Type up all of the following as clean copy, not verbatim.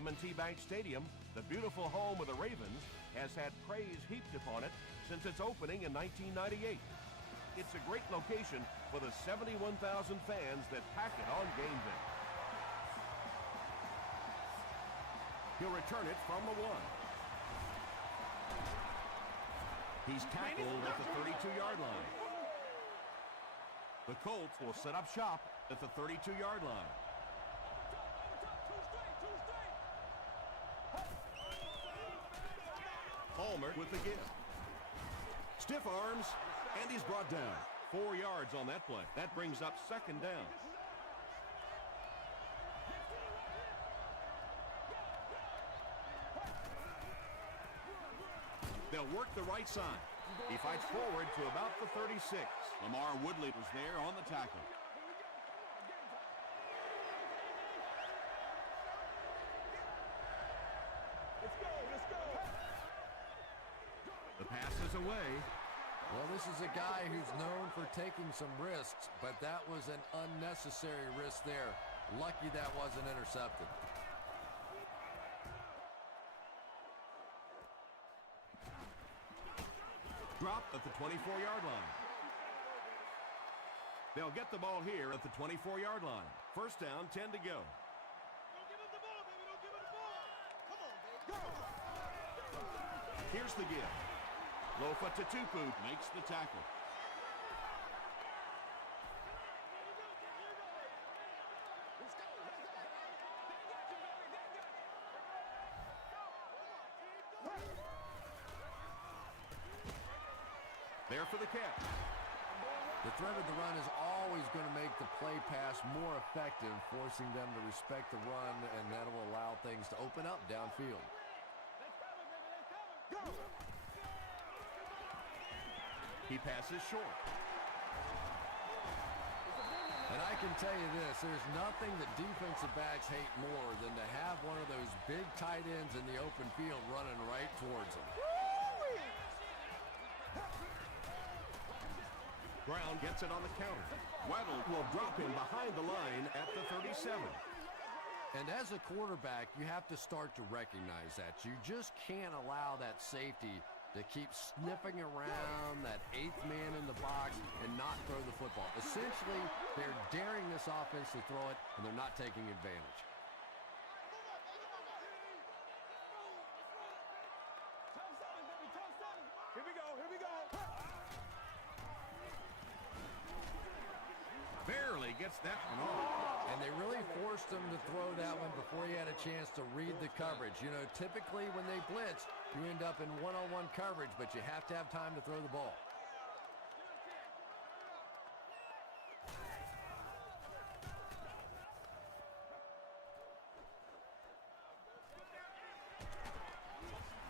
M&T Bank Stadium, the beautiful home of the Ravens, has had praise heaped upon it since its opening in 1998. It's a great location for the 71,000 fans that pack it on game day. He'll return it from the 1. He's tackled at the 32-yard line. The Colts will set up shop at the 32-yard line. Palmer with the give. Stiff arms, and he's brought down. 4 yards on that play. That brings up second down. They'll work the right side. He fights forward to about the 36. Lamar Woodley was there on the tackle. Let's go. The pass is away. Well, this is a guy who's known for taking some risks, but that was an unnecessary risk there. Lucky that wasn't intercepted. Dropped at the 24-yard line. They'll get the ball here at the 24-yard line. First down, 10 to go. Don't give him the ball, baby. Don't give him the ball. Come on, baby. Go. Here's the give. Lofa Tatupu makes the tackle. There for the catch. The threat of the run is always going to make the play pass more effective, forcing them to respect the run, and that will allow things to open up downfield. He passes short. And I can tell you this, there's nothing that defensive backs hate more than to have one of those big tight ends in the open field running right towards them. Brown gets it on the counter. Weddle will drop him behind the line at the 37. And as a quarterback, you have to start to recognize that. You just can't allow that safety to keep sniffing around that 8th man in the box and not throw the football. Essentially, they're daring this offense to throw it, and they're not taking advantage. Here we go. Barely gets that one off. And they really forced him to throw that one before he had a chance to read the coverage. You know, typically when they blitz, you end up in one-on-one coverage, but you have to have time to throw the ball.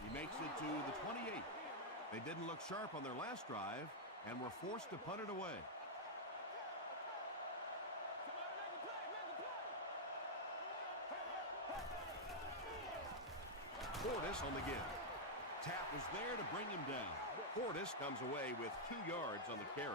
He makes it to the 28. They didn't look sharp on their last drive and were forced to punt it away. Fortis on the give. Tap was there to bring him down. Fortis comes away with 2 yards on the carry.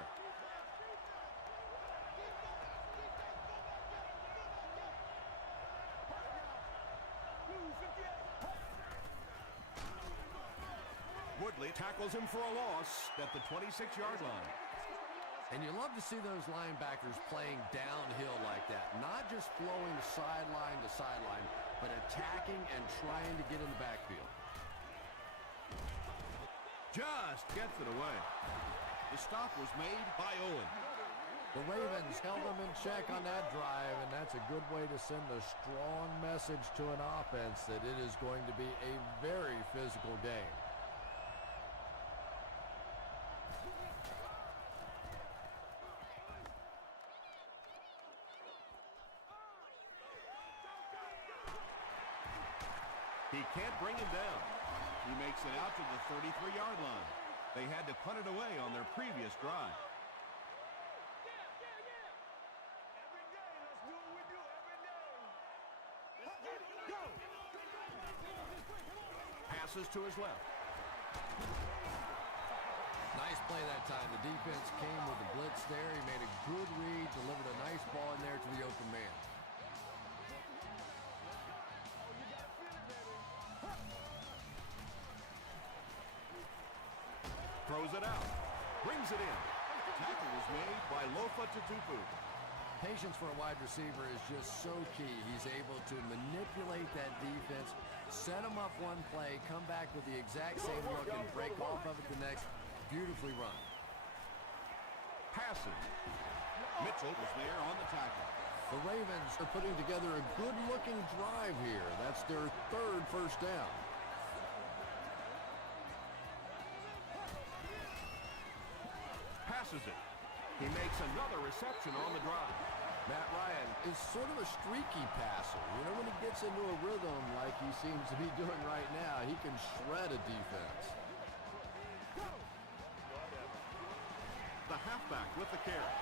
Woodley tackles him for a loss at the 26-yard line. And you love to see those linebackers playing downhill like that, not just flowing sideline to sideline, but attacking and trying to get in the backfield. Just gets it away. The stop was made by Owen. The Ravens held them in check on that drive, and that's a good way to send a strong message to an offense that it is going to be a very physical game. He can't bring him down. He makes it out to the 33-yard line. They had to punt it away on their previous drive. Every day, let's do what we do every day. Let's get it. Go. Passes to his left. Nice play that time. The defense came with the blitz there. He made a good read, delivered a nice ball in there to the open man. Oh, you gotta feel Throws it out. Brings it in. Tackle was made by Lofa Tutupu. Patience for a wide receiver is just so key. He's able to manipulate that defense, set them up one play, come back with the exact same look, and break off of it the next. Beautifully run. Passes. Mitchell was there on the tackle. The Ravens are putting together a good-looking drive here. That's their third first down. Passes it. He makes another reception on the drive. Matt Ryan is sort of a streaky passer. You know, when he gets into a rhythm like he seems to be doing right now, he can shred a defense. The halfback with the carry.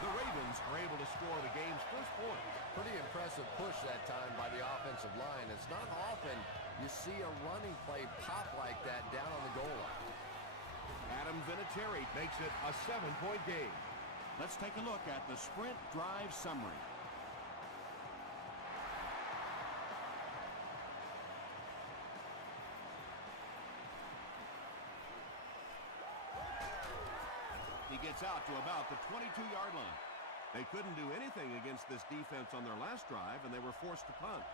The Ravens are able to score the game's first point. Pretty impressive push that time by the offensive line. It's not often you see a running play pop like that down on the goal line. Adam Vinatieri makes it a 7-point game. Let's take a look at the sprint drive summary. He gets out to about the 22-yard line. They couldn't do anything against this defense on their last drive, and they were forced to punt.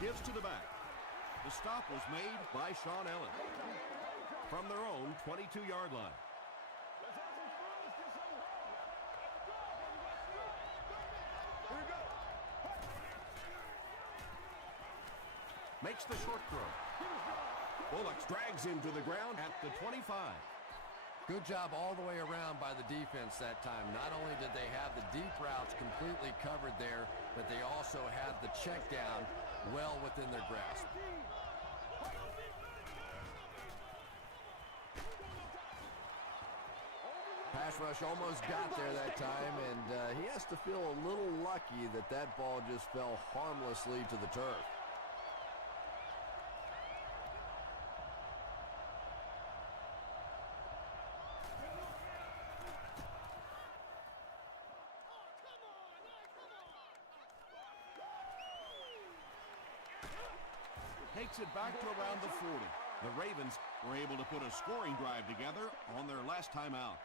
Gives to the back. The stop was made by Sean Ellis from their own 22-yard line. Makes the short throw. Bullocks drags him to the ground at the 25. Good job all the way around by the defense that time. Not only did they have the deep routes completely covered there, but they also had the check down well within their grasp. Pass rush almost got there that time, and he has to feel a little lucky that that ball just fell harmlessly to the turf. Takes it back to around the 40. The Ravens were able to put a scoring drive together on their last time out.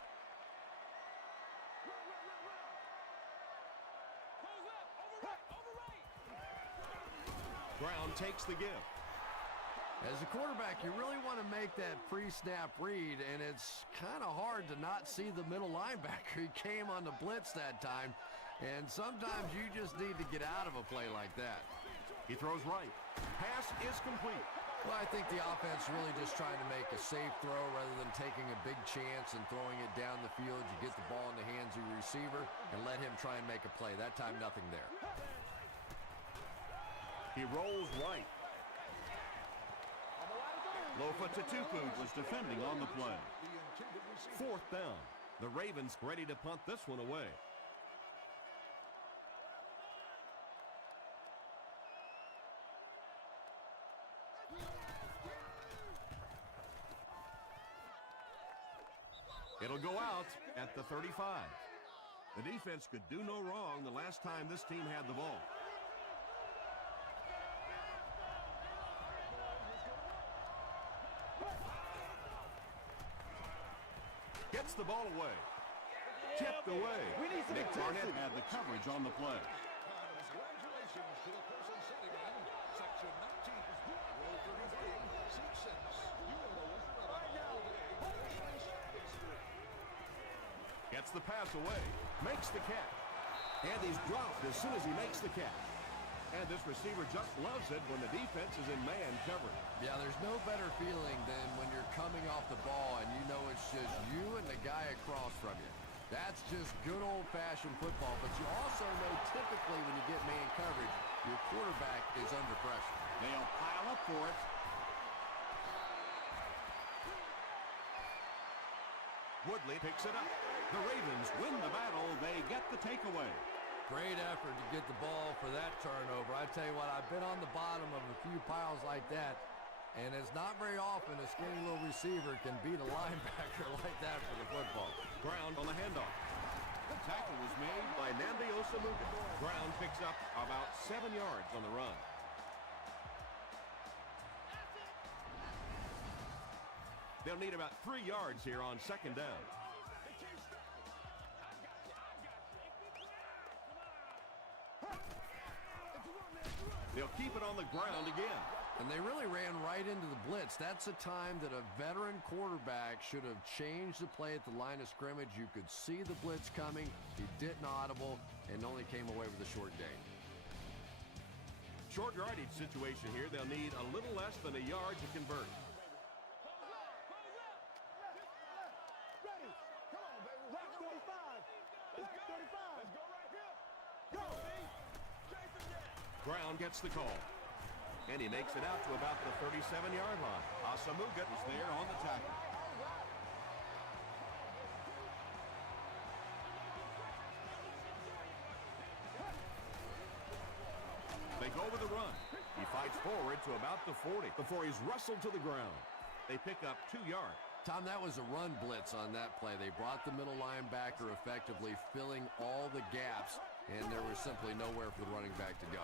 Brown takes the give. As a quarterback, you really want to make that pre-snap read, and it's kind of hard to not see the middle linebacker. He came on the blitz that time, and sometimes you just need to get out of a play like that. He throws right. Pass is complete. Well, I think the offense really just trying to make a safe throw rather than taking a big chance and throwing it down the field. You get the ball in the hands of your receiver and let him try and make a play. That time, nothing there. He rolls right. Lofa Tutupu Was defending on the play. fourth down. The Ravens ready to punt this one away. It'll go out at the 35. The defense could do no wrong the last time this team had the ball. Gets the ball away. Tipped away. Nick Barnett had the coverage on the play. Congratulations to the person sitting in section 19, row 33, seat 6. You are the winner right now. Gets the pass away. Makes the catch. And he's dropped as soon as he makes the catch. And this receiver just loves it when the defense is in man coverage. Yeah, there's no better feeling than when you're coming off the ball and you know it's just you and the guy across from you. That's just good old-fashioned football, but you also know typically when you get man coverage, your quarterback is under pressure. They'll pile up for it. Woodley picks it up. The Ravens win the battle. They get the takeaway. Great effort to get the ball for that turnover. I tell you what, I've been on the bottom of a few piles like that, and it's not very often a skinny little receiver can beat a linebacker like that for the football. Brown on the handoff. The tackle was made by Namdi Osamuga. Brown picks up about 7 yards on the run. They'll need about 3 yards here on second down. They'll keep it on the ground again. And they really ran right into the blitz. That's a time that a veteran quarterback should have changed the play at the line of scrimmage. You could see the blitz coming. He didn't audible and only came away with a short gain. Short yardage situation here. They'll need a little less than a yard to convert. Brown gets the call. And he makes it out to about the 37-yard line. Asamuga is there on the tackle. They go with the run. He fights forward to about the 40 before he's wrestled to the ground. They pick up 2 yards. Tom, that was a run blitz on that play. They brought the middle linebacker effectively filling all the gaps, and there was simply nowhere for the running back to go.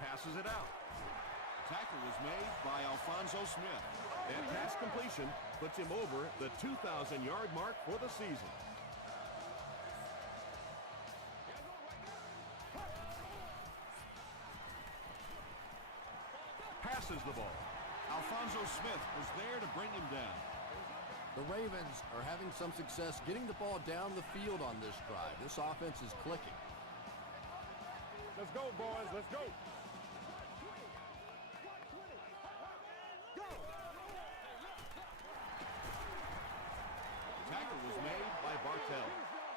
Passes it out. Tackle was made by Alfonso Smith. That pass completion puts him over the 2,000-yard mark for the season. Passes the ball. Alfonso Smith was there to bring him down. The Ravens are having some success getting the ball down the field on this drive. This offense is clicking. Let's go, boys. Let's go. Tackle was made by Bartell.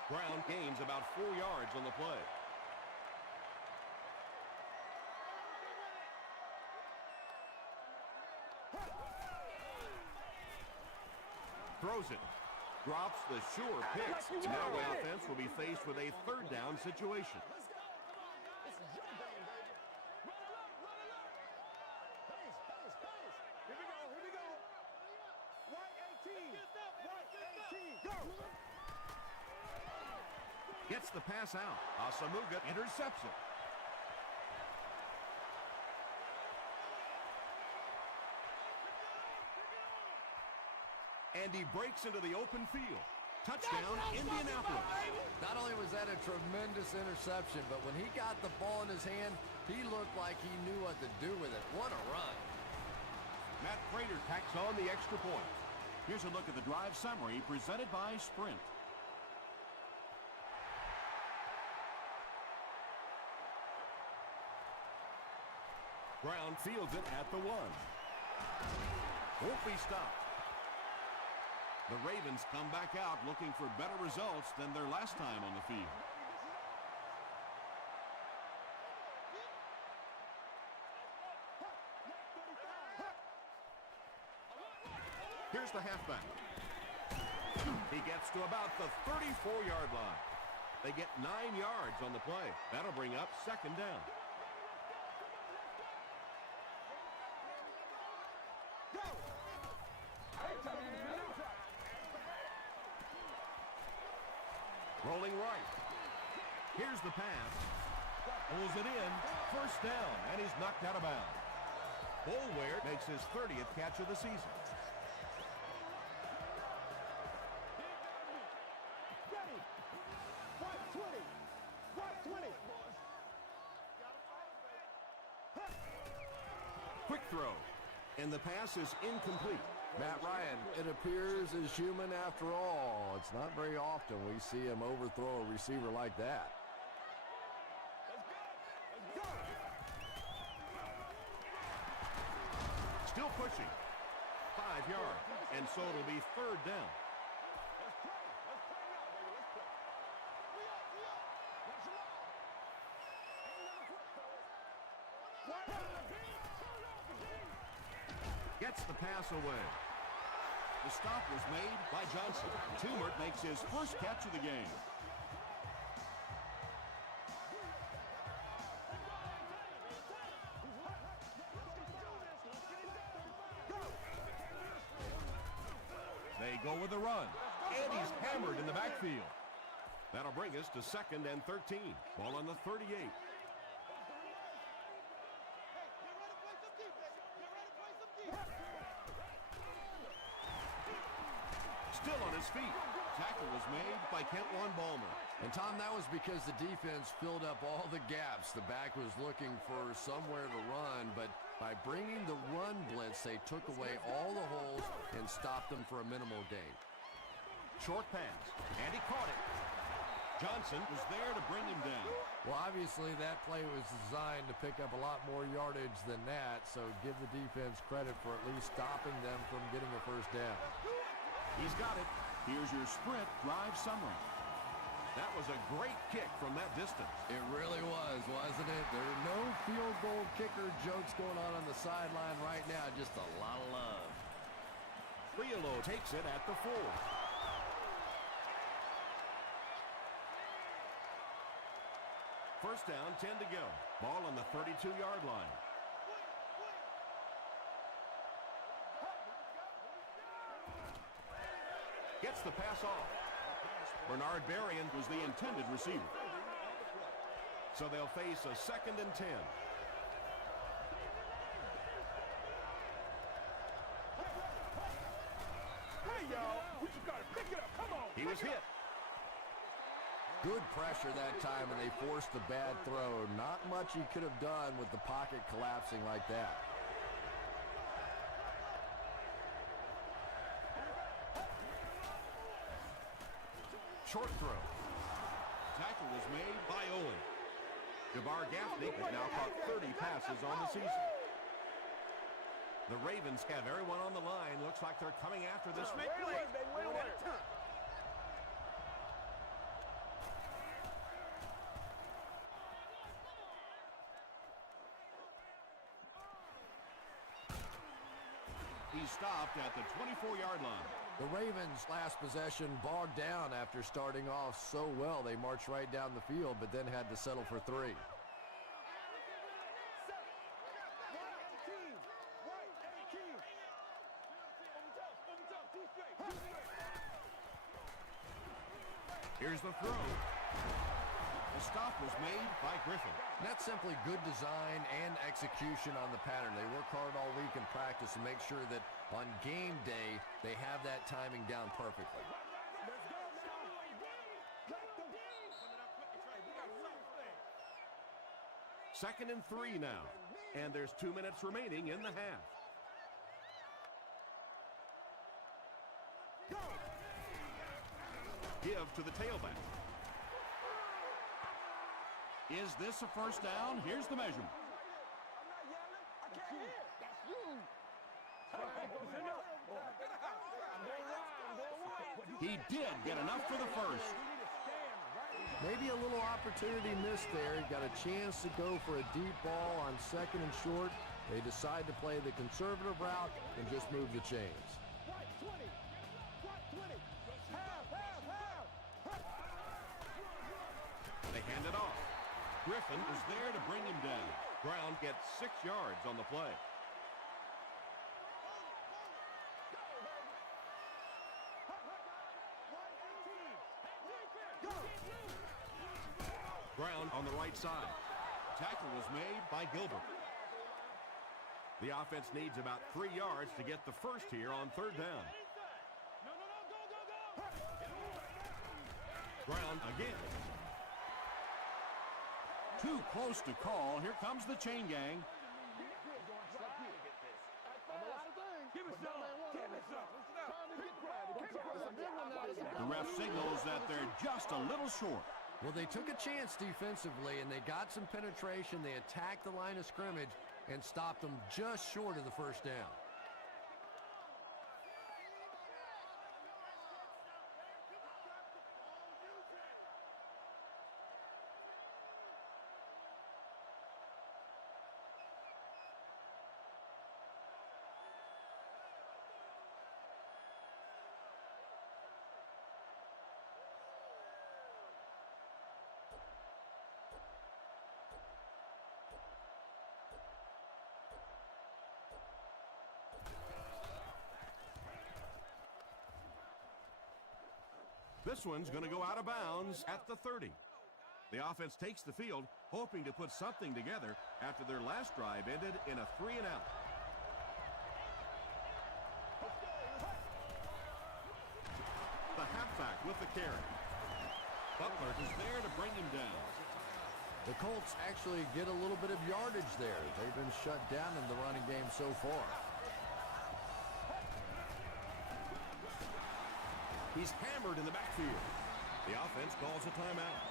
Brown gains about 4 yards on the play. Throws it. Drops the sure pick. Now the offense will be faced with a 3rd down situation. Gets the pass out. Asamuga intercepts it. And he breaks into the open field. Touchdown, Indianapolis. Not only was that a tremendous interception, but when he got the ball in his hand, he looked like he knew what to do with it. What a run. Matt Prater tacks on the extra point. Here's a look at the drive summary presented by Sprint. Brown fields it at the 1. Won't be stopped. The Ravens come back out looking for better results than their last time on the field. Here's the halfback. He gets to about the 34-yard line. They get 9 yards on the play. That'll bring up 2nd down. Rolling right. Here's the pass. Pulls it in. 1st down, and he's knocked out of bounds. Boulware makes his 30th catch of the season. Quick throw, and the pass is incomplete. Matt Ryan, it appears as human after all. It's not very often we see him overthrow a receiver like that. Still pushing. 5 yards, and so it'll be 3rd down. Gets the pass away. The stop was made by Johnson. Tumert makes his 1st catch of the game. They go with the run, and he's hammered in the backfield. That'll bring us to 2nd and 13. Ball on the 38. feet. Tackle was made by Kentwan Balmer. And Tom, that was because the defense filled up all the gaps. The back was looking for somewhere to run, but by bringing the run blitz, they took away all the holes and stopped them for a minimal gain. Short pass, and he caught it. Johnson was there to bring him down. Well, obviously that play was designed to pick up a lot more yardage than that, so give the defense credit for at least stopping them from getting a first down. He's got it. Here's your sprint drive summary. That was a great kick from that distance. It really was, wasn't it? There are no field goal kicker jokes going on the sideline right now, just a lot of love. Liolo takes it at the 4. First down, 10 to go. Ball on the 32-yard line. Gets the pass off. Bernard Berrien was the intended receiver. So they'll face a 2nd and 10. Hey, y'all, we just got to pick it up. Come on. He was hit. Good pressure that time, and they forced the bad throw. Not much he could have done with the pocket collapsing like that. Short throw. Tackle was made by Owen. DeVar Gaffney has now caught 30 passes on the season. The Ravens have everyone on the line. Looks like they're coming after this big play. He stopped at the 24-yard line. The Ravens' last possession bogged down after starting off so well. They marched right down the field, but then had to settle for 3. Here's the throw. The stop was made by Griffin. That's simply good design and execution on the pattern. They work hard all week in practice to make sure that on game day they have that timing down perfectly. 2nd and 3 now. And there's 2 minutes remaining in the half. Give to the tailback. Is this a first down? Here's the measurement. He did get enough for the first. Maybe a little opportunity missed there. He got a chance to go for a deep ball on 2nd and short. They decide to play the conservative route and just move the chains. They hand it off. Griffin was there to bring him down. Brown gets 6 yards on the play. Brown on the right side. Tackle was made by Gilbert. The offense needs about 3 yards to get the first here on 3rd down. Brown again. Too close to call. Here comes the chain gang. The ref signals that they're just a little short. Well, they took a chance defensively, and they got some penetration. They attacked the line of scrimmage and stopped them just short of the first down. This one's going to go out of bounds at the 30. The offense takes the field, hoping to put something together after their last drive ended in a 3-and-out. The with the carry. Butler is there to bring him down. The Colts actually get a little bit of yardage there. They've been shut down in the running game so far. He's hammered in the backfield. The offense calls a timeout.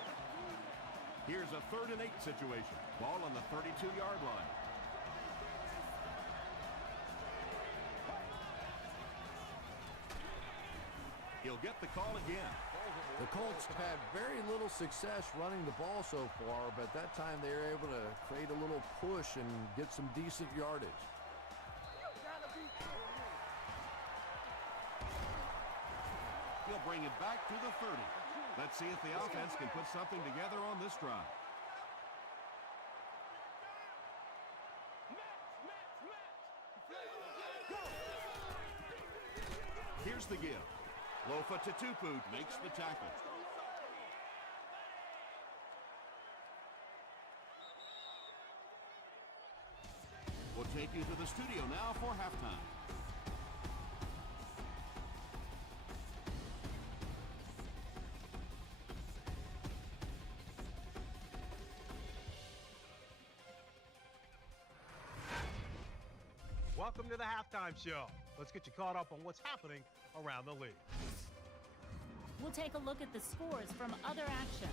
Here's a 3rd and 8 situation. Ball on the 32-yard line. He'll get the call again. The Colts have had very little success running the ball so far, but that time they were able to create a little push and get some decent yardage. He'll bring it back to the 30. Let's see if the offense can put something together on this drive. Here's the give. Lofa Tatupu makes the tackle. We'll take you to the studio now for halftime. Welcome to the halftime show. Let's get you caught up on what's happening around the league. We'll take a look at the scores from other action.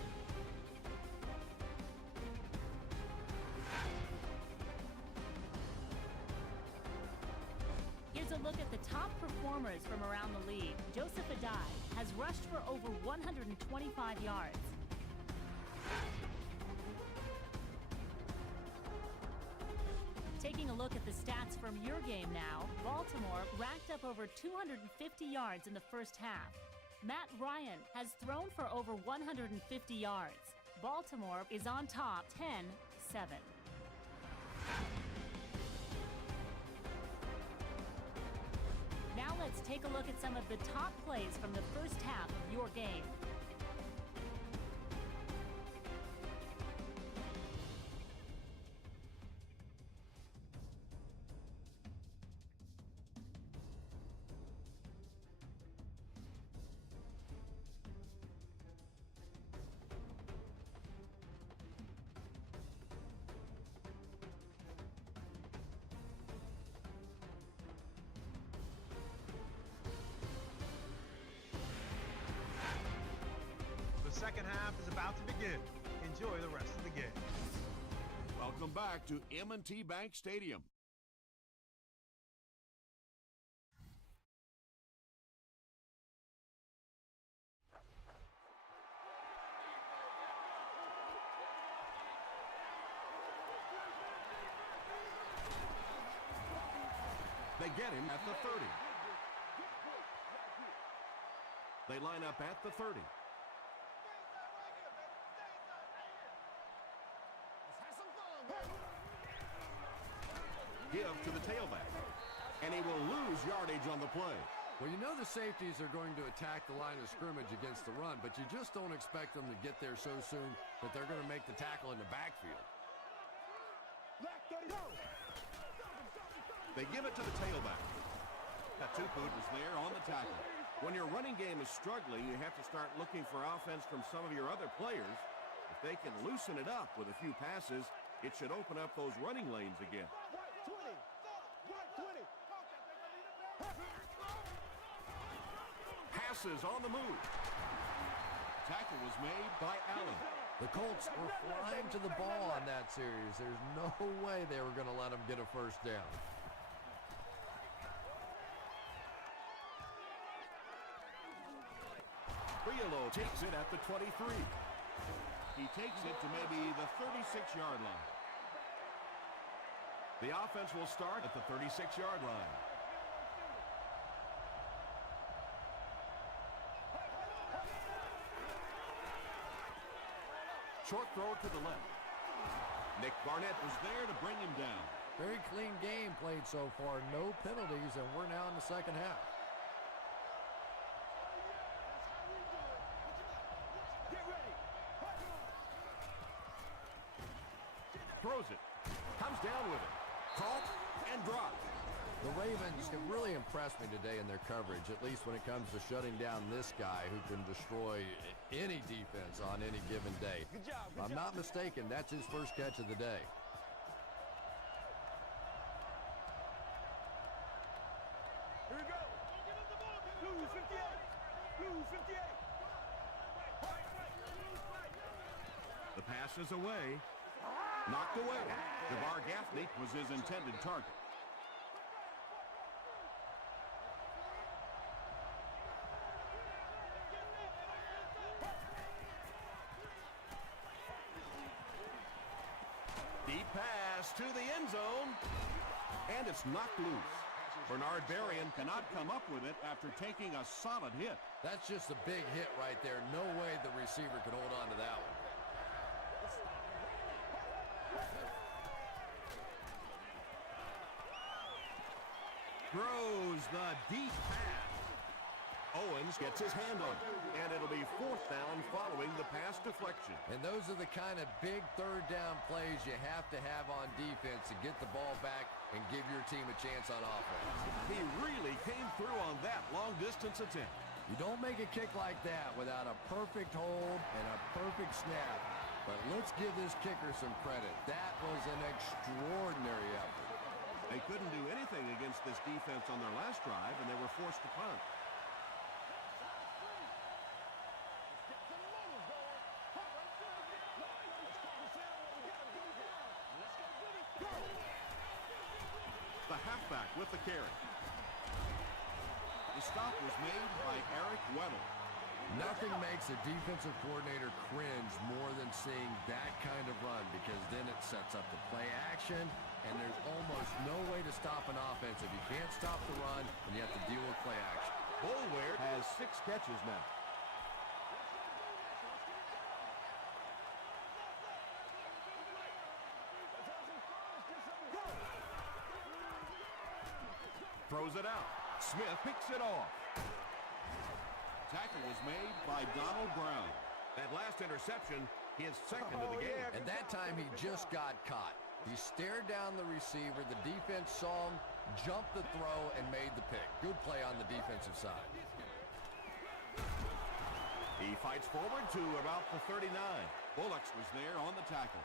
Here's a look at the top performers from around the league. Joseph Adai has rushed for over 125 yards. Taking a look at the stats from your game now, Baltimore racked up over 250 yards in the first half. Matt Ryan has thrown for over 150 yards. Baltimore is on top 10-7. Now let's take a look at some of the top plays from the first half of your game. The second half is about to begin. Enjoy the rest of the game. Welcome back to M&T Bank Stadium. They get him at the 30. They line up at the 30. Give to the tailback. And he will lose yardage on the play. Well, you know the safeties are going to attack the line of scrimmage against the run, but you just don't expect them to get there so soon that they're going to make the tackle in the backfield. They give it to the tailback. Tatupu is there on the tackle. When your running game is struggling, you have to start looking for offense from some of your other players. If they can loosen it up with a few passes, it should open up those running lanes again. Passes on the move. Tackle was made by Allen. The Colts were flying to the ball on that series. There's no way they were going to let them get a first down. Riolo takes it at the 23. He takes it to maybe the 36-yard line. The offense will start at the 36-yard line. Short throw to the left. Nick Barnett was there to bring him down. Very clean game played so far. No penalties, and we're now in the second half. Throws it. Comes down with it. Caught and dropped. The Ravens have really impressed me today in their coverage, at least when it comes to shutting down this guy who can destroy any defense on any given day. If I'm not mistaken, that's his first catch of the day. Here we go. Lose 58. Lose 58. The pass is away. Knocked away. DeVar Gaffney was his intended target. Deep pass to the end zone. And it's knocked loose. Bernard Berrien cannot come up with it after taking a solid hit. That's just a big hit right there. No way the receiver could hold on to that one. Throws the deep pass. Owens gets his hand on it, and it'll be 4th down following the pass deflection. And those are the kind of big third down plays you have to have on defense to get the ball back and give your team a chance on offense. He really came through on that long-distance attempt. You don't make a kick like that without a perfect hold and a perfect snap. But let's give this kicker some credit. That was an extraordinary effort. They couldn't do anything against this defense on their last drive, and they were forced to punt. The halfback with the carry. The stop was made by Eric Weddle. Nothing makes a defensive coordinator cringe more than seeing that kind of run, because then it sets up the play action, and there's almost no way to stop an offense if you can't stop the run and you have to deal with play action. Boulware has 6 catches now. Throws it out. Smith picks it off. Tackle was made by Donald Brown. That last interception, his second of the game. And that time he just got caught. He stared down the receiver. The defense saw him, jumped the throw, and made the pick. Good play on the defensive side. He fights forward to about the 39. Bullocks was there on the tackle.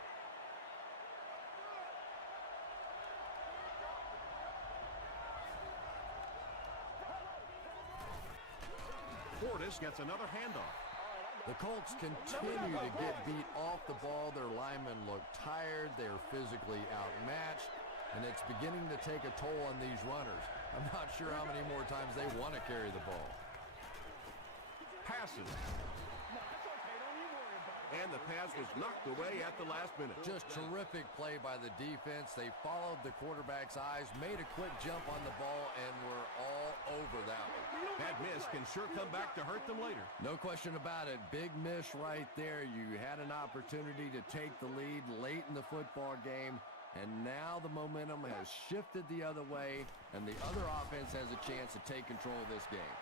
Portis gets another handoff. The Colts continue to get beat off the ball. Their linemen look tired. They're physically outmatched, and it's beginning to take a toll on these runners. I'm not sure how many more times they want to carry the ball. Passes. And the pass was knocked away at the last minute. Just terrific play by the defense. They followed the quarterback's eyes, made a quick jump on the ball, and were all over that one. That miss can sure come back to hurt them later. No question about it. Big miss right there. You had an opportunity to take the lead late in the football game, and now the momentum has shifted the other way, and the other offense has a chance to take control of this game.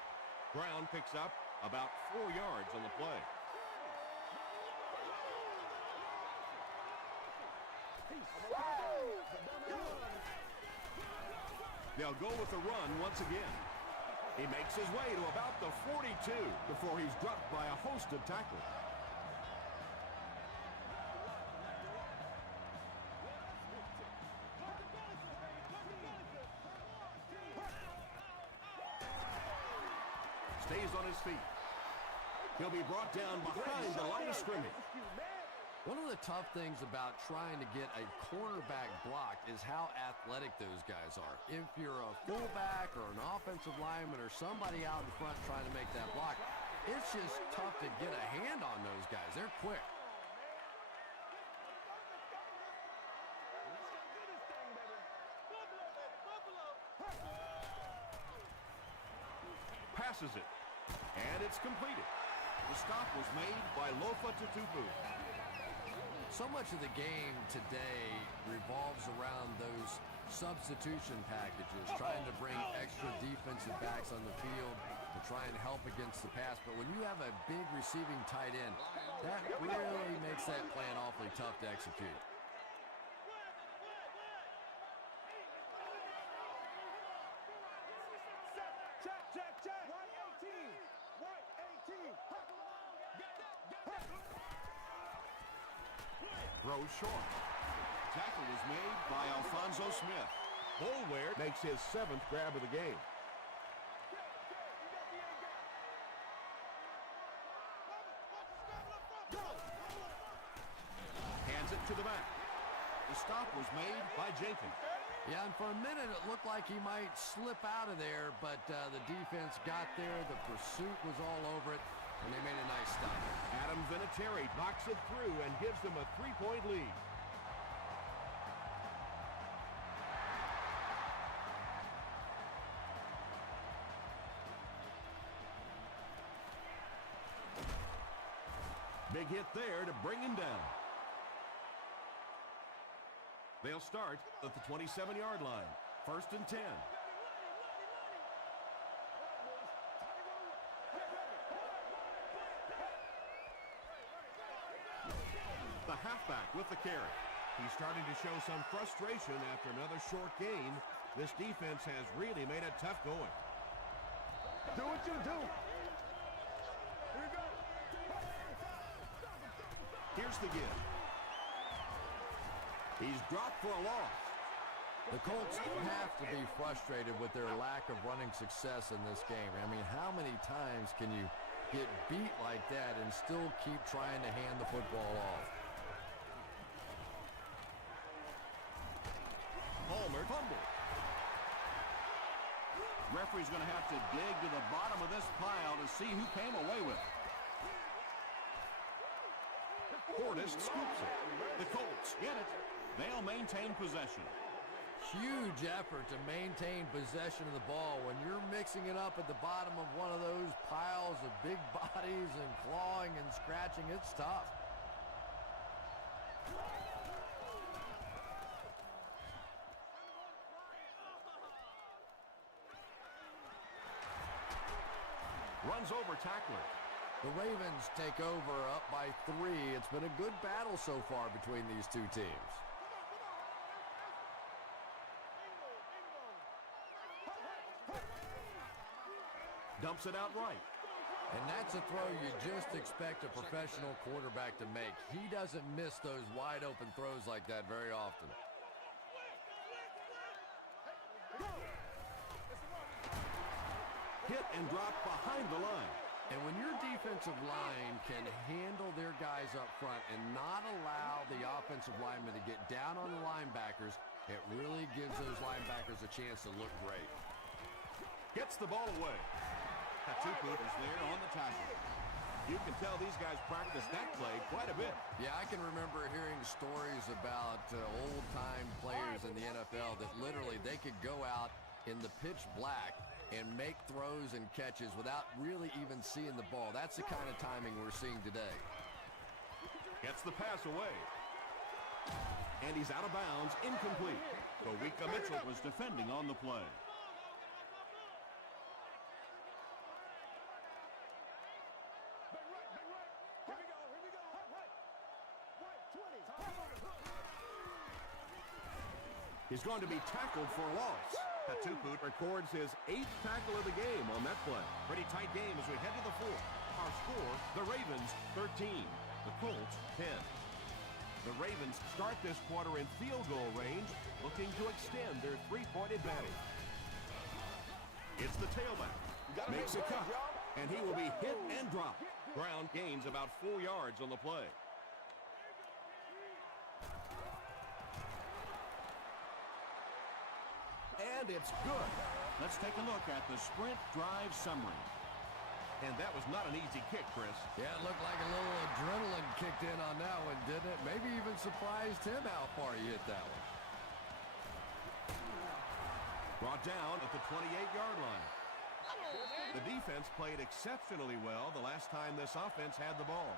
Brown picks up about 4 yards on the play. They'll go with the run once again. He makes his way to about the 42 before he's dropped by a host of tacklers. Stays on his feet. He'll be brought down behind the line of scrimmage. One of the tough things about trying to get a cornerback blocked is how athletic those guys are. If you're a fullback or an offensive lineman or somebody out in front trying to make that block, it's just tough to get a hand on those guys. They're quick. Passes it, and it's completed. The stop was made by Lofa Tatupu. So much of the game today revolves around those substitution packages, trying to bring extra defensive backs on the field to try and help against the pass. But when you have a big receiving tight end, that really makes that plan awfully tough to execute. Throws short. Tackle was made by Alfonso Smith. Boulware makes his 7th grab of the game. Hands it to the back. The stop was made by Jenkins. Yeah, and for a minute it looked like he might slip out of there, but the defense got there. The pursuit was all over it, and they made a nice stop. Adam Vinatieri knocks it through and gives them a 3-point lead. Big hit there to bring him down. They'll start at the 27-yard line. 1st and 10. The halfback with the carry. He's starting to show some frustration after another short gain. This defense has really made it tough going. Do what you do. Here you go. Here's the give. He's dropped for a loss. The Colts have to be frustrated with their lack of running success in this game. I mean, how many times can you get beat like that and still keep trying to hand the football off? Palmer fumbled. Referee's going to have to dig to the bottom of this pile to see who came away with it. Portis scoops it. The Colts get it. They'll maintain possession. Huge effort to maintain possession of the ball. When you're mixing it up at the bottom of one of those piles of big bodies and clawing and scratching, it's tough. Runs over tackler. The Ravens take over up by 3. It's been a good battle so far between these two teams. Dumps it out right. And that's a throw you just expect a professional quarterback to make. He doesn't miss those wide open throws like that very often. Hit and drop behind the line. And when your defensive line can handle their guys up front and not allow the offensive linemen to get down on the linebackers, it really gives those linebackers a chance to look great. Gets the ball away. Katupu is there on the tackle. You can tell these guys practice that play quite a bit. Yeah, I can remember hearing stories about old-time players in the NFL that literally they could go out in the pitch black and make throws and catches without really even seeing the ball. That's the kind of timing we're seeing today. Gets the pass away. And he's out of bounds, incomplete. Kawika Mitchell was defending on the play. He's going to be tackled for a loss. Katupu records his 8th tackle of the game on that play. Pretty tight game as we head to the 4th. Our score, the Ravens 13, the Colts 10. The Ravens start this quarter in field goal range, looking to extend their 3-point advantage. It's the tailback. Makes a cut, and he will be hit and dropped. Brown gains about 4 yards on the play. And it's good. Let's take a look at the sprint drive summary. And that was not an easy kick, Chris. Yeah, it looked like a little adrenaline kicked in on that one, didn't it? Maybe even surprised him how far he hit that one. Brought down at the 28-yard line. The defense played exceptionally well the last time this offense had the ball.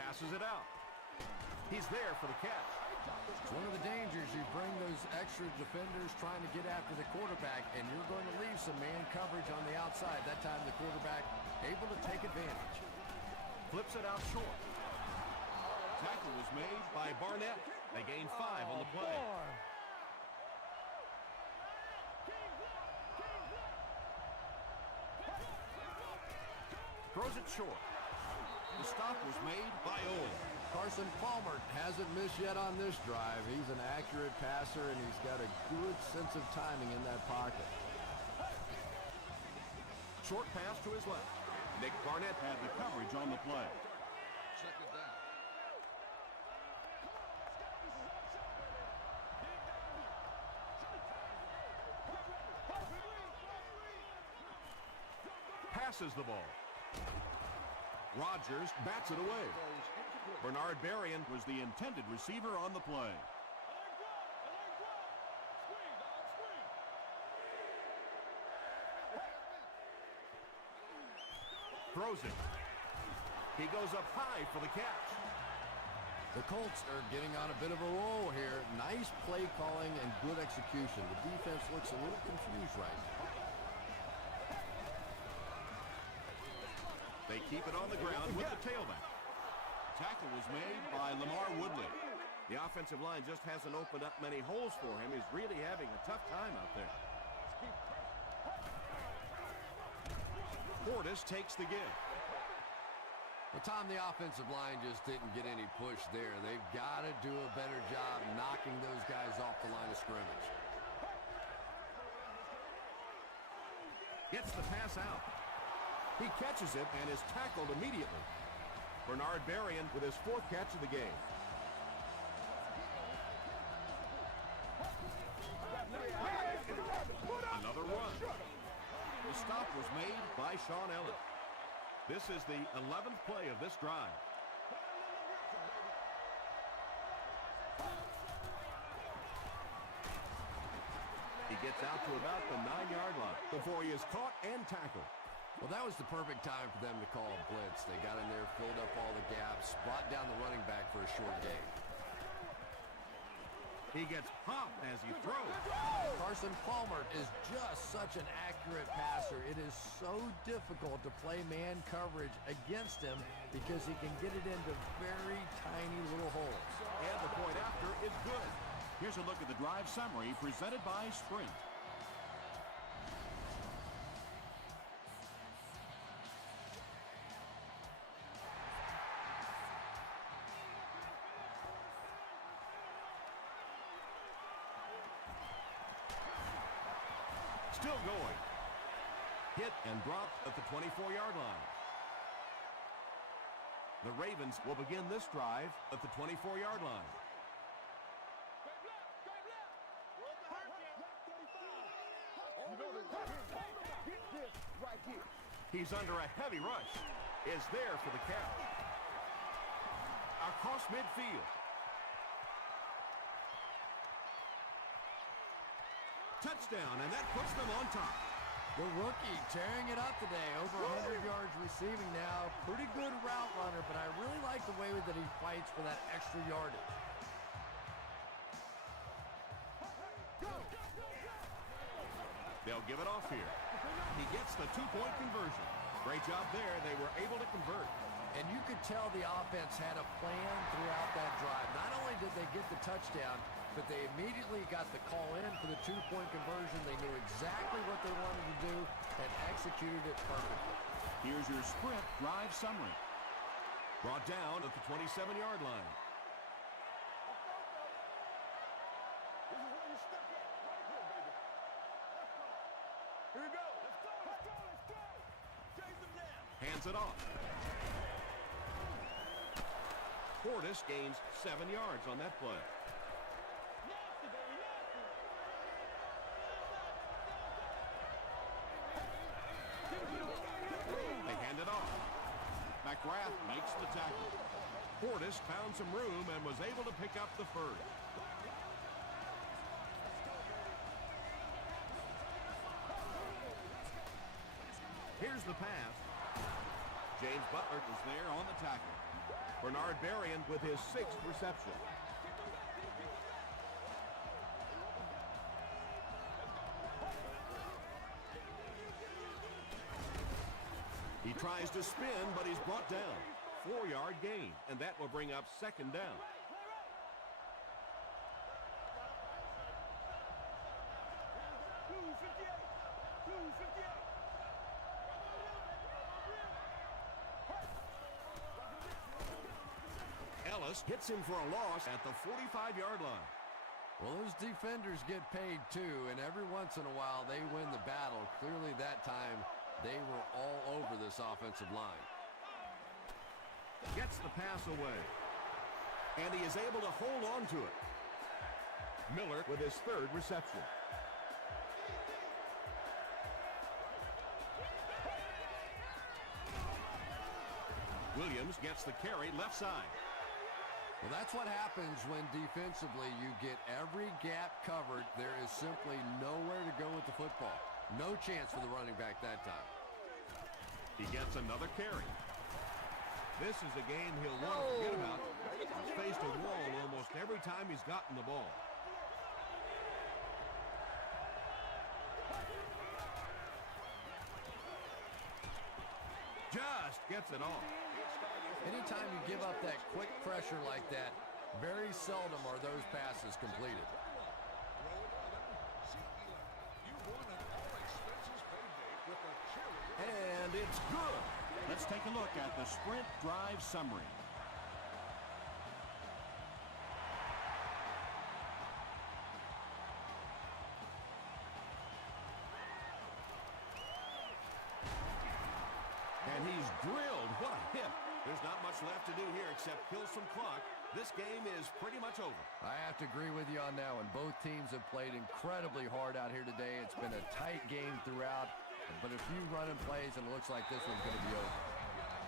Passes it out. He's there for the catch. It's one of the dangers. You bring those extra defenders trying to get after the quarterback, and you're going to leave some man coverage on the outside. That time the quarterback able to take advantage. Flips it out short. Tackle was made by Barnett. They gain 5 on the play. Throws it short. The stop was made by Owen. Carson Palmer hasn't missed yet on this drive. He's an accurate passer, and he's got a good sense of timing in that pocket. Short pass to his left. Nick Barnett had the coverage on the play. Second down. Passes the ball. Rodgers bats it away. Bernard Berrien was the intended receiver on the play. Throws it. He goes up high for the catch. The Colts are getting on a bit of a roll here. Nice play calling and good execution. The defense looks a little confused right now. They keep it on the ground with the tailback. Tackle was made by Lamar Woodley. The offensive line just hasn't opened up many holes for him. He's really having a tough time out there. Portis takes the give. Well, Tom, the offensive line just didn't get any push there. They've got to do a better job knocking those guys off the line of scrimmage. Gets the pass out. He catches it and is tackled immediately. Bernard Berrien with his 4th catch of the game. Another run. The stop was made by Sean Ellis. This is the 11th play of this drive. He gets out to about the 9-yard line before he is caught and tackled. Well, that was the perfect time for them to call a blitz. They got in there, filled up all the gaps, brought down the running back for a short gain. He gets popped as he throws. Carson Palmer is just such an accurate passer. It is so difficult to play man coverage against him because he can get it into very tiny little holes. And the point after is good. Here's a look at the drive summary presented by Sprint. Still going. Hit and dropped at the 24-yard line. The Ravens will begin this drive at the 24-yard line. He's under a heavy rush. Is there for the catch. Across midfield. Touchdown, and that puts them on top. The rookie tearing it up today, over 100 yards receiving now. Pretty good route runner, but I really like the way that he fights for that extra yardage. They'll give it off here. He gets the 2-point conversion. Great job there. They were able to convert. And you could tell the offense had a plan throughout that drive. Not only did they get the touchdown, but they immediately got the call in for the 2-point conversion. They knew exactly what they wanted to do and executed it perfectly. Here's your Sprint drive summary. Brought down at the 27-yard line. Here we go. Let's go. Let's go. Let's go. Chase them down. Hands it off. Portis gains 7 yards on that play. They hand it off. McGrath makes the tackle. Portis found some room and was able to pick up the first. Here's the pass. James Butler was there on the tackle. Bernard Berrien with his 6th reception. He tries to spin, but he's brought down. 4-yard gain, and that will bring up 2nd down. Ellis hits him for a loss at the 45-yard line. Well, those defenders get paid too, and every once in a while they win the battle. Clearly that time they were all over this offensive line. Gets the pass away. And he is able to hold on to it. Miller with his third reception. Williams gets the carry left side. Well, that's what happens when defensively you get every gap covered. There is simply nowhere to go with the football. No chance for the running back that time. He gets another carry. This is a game he'll want to forget about. He's faced a wall almost every time he's gotten the ball. Just gets it off. Anytime you give up that quick pressure like that, very seldom are those passes completed. And it's good. Let's take a look at the sprint drive summary. And he's drilled. What a hit. There's not much left to do here except kill some clock. This game is pretty much over. I have to agree with you on that one. Both teams have played incredibly hard out here today. It's been a tight game throughout, but a few running plays, and it looks like this one's going to be over.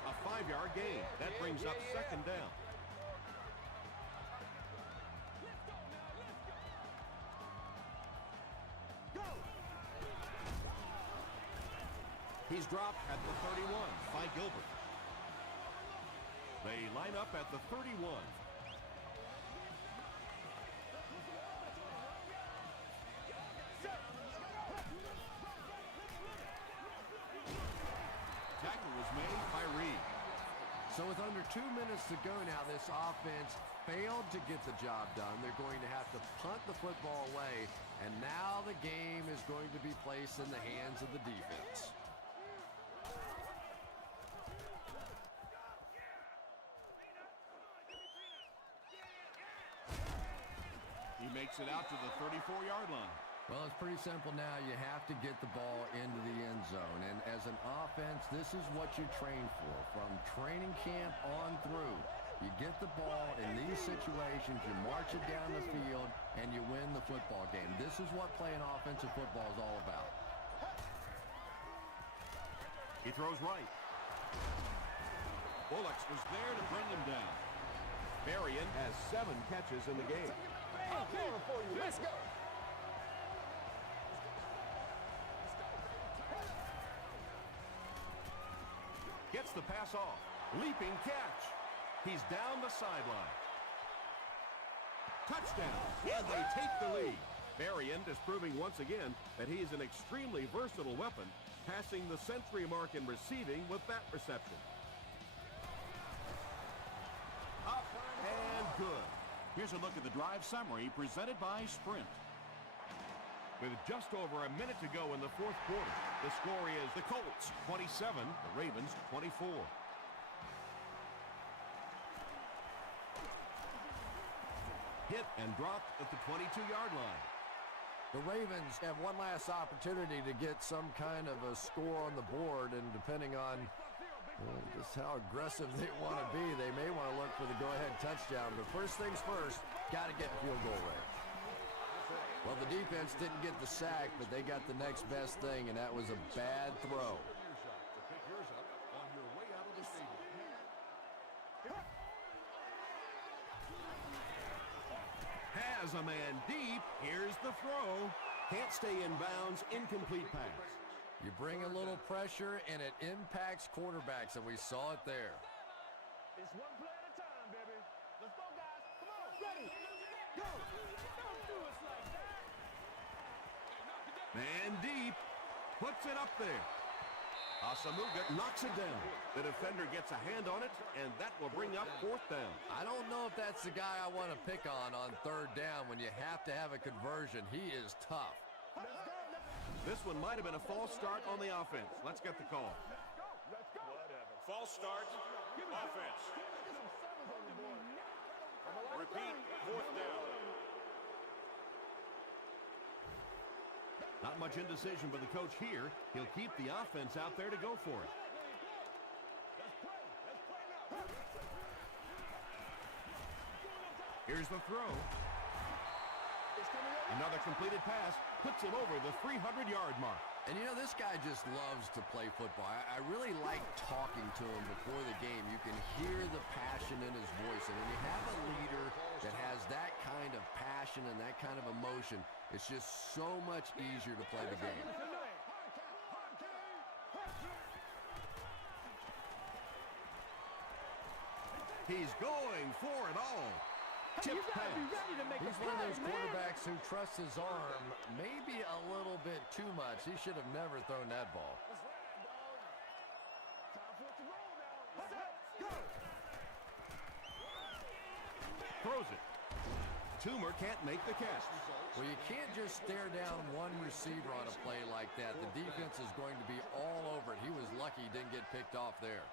A 5-yard gain. That brings up second down. He's dropped at the 31 by Gilbert. They line up at the 31. Tackle was made by Reed. So with under 2 minutes to go now, this offense failed to get the job done. They're going to have to punt the football away, and now the game is going to be placed in the hands of the defense. He makes it out to the 34-yard line. Well, it's pretty simple now. You have to get the ball into the end zone. And as an offense, this is what you train for. From training camp on through, you get the ball in these situations, you march it down the field, and you win the football game. This is what playing offensive football is all about. He throws right. Bullocks was there to bring him down. Berrien has 7 catches in the game. For you. Let's go. Gets the pass off. Leaping catch. He's down the sideline. Touchdown. And they take the lead. Berrien is proving once again that he is an extremely versatile weapon, passing the century mark in receiving with that reception. Up and good. Here's a look at the drive summary presented by Sprint. With just over a minute to go in the fourth quarter, the score is the Colts 27, the Ravens 24. Hit and dropped at the 22-yard line. The Ravens have one last opportunity to get some kind of a score on the board, and depending on just how aggressive they want to be, they may want to look for the go-ahead touchdown. But first things first, got to get in field goal range. Well, the defense didn't get the sack, but they got the next best thing, and that was a bad throw. Has a man deep. Here's the throw. Can't stay in bounds. Incomplete pass. You bring a little pressure, and it impacts quarterbacks, and we saw it there. It's one play at a time, baby. Let's go, guys. Come on. Ready. Go. Don't do us like that. Man deep. Puts it up there. Asamuga knocks it down. The defender gets a hand on it, and that will bring up fourth down. I don't know if that's the guy I want to pick on third down when you have to have a conversion. He is tough. This one might have been a false start on the offense. Let's get the call. Let's go. Whatever. False start, offense. Repeat, 4th down. Not much indecision by the coach here. He'll keep the offense out there to go for it. Here's the throw. Another completed pass puts him over the 300-yard mark. And you know, this guy just loves to play football. I really like talking to him before the game. You can hear the passion in his voice. And when you have a leader that has that kind of passion and that kind of emotion, it's just so much easier to play the game. He's going for it all. Tip pass. He's one of those quarterbacks who trusts his arm maybe a little bit too much. He should have never thrown that ball. Throws it. Toomer can't make the catch. Well, you can't just stare down one receiver on a play like that. The defense is going to be all over it. He was lucky he didn't get picked off there.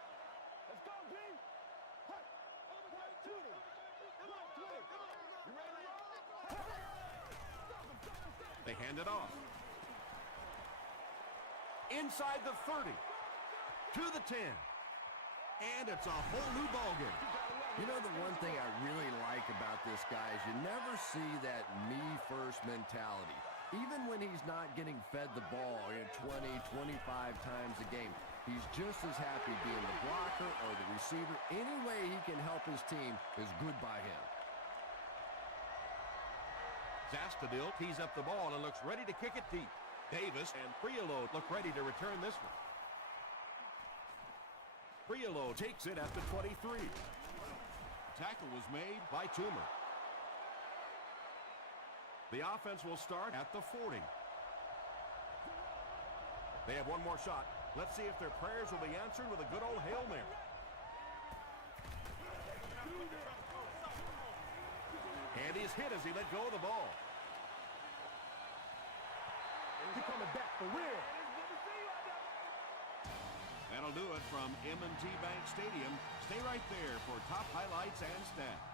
They hand it off. Inside the 30. To the 10. And it's a whole new ballgame. You know, the one thing I really like about this guy is you never see that me-first mentality. Even when he's not getting fed the ball 20, 25 times a game, he's just as happy being the blocker or the receiver. Any way he can help his team is good by him. Zastadil tees up the ball and looks ready to kick it deep. Davis and Priolo look ready to return this one. Priolo takes it at the 23. Tackle was made By Toomer. The offense will start at the 40. They have one more shot. Let's see if their prayers will be answered with a good old Hail Mary. And he's hit as he let go of the ball. He's coming back for real. That'll do it from M&T Bank Stadium. Stay right there for top highlights and stats.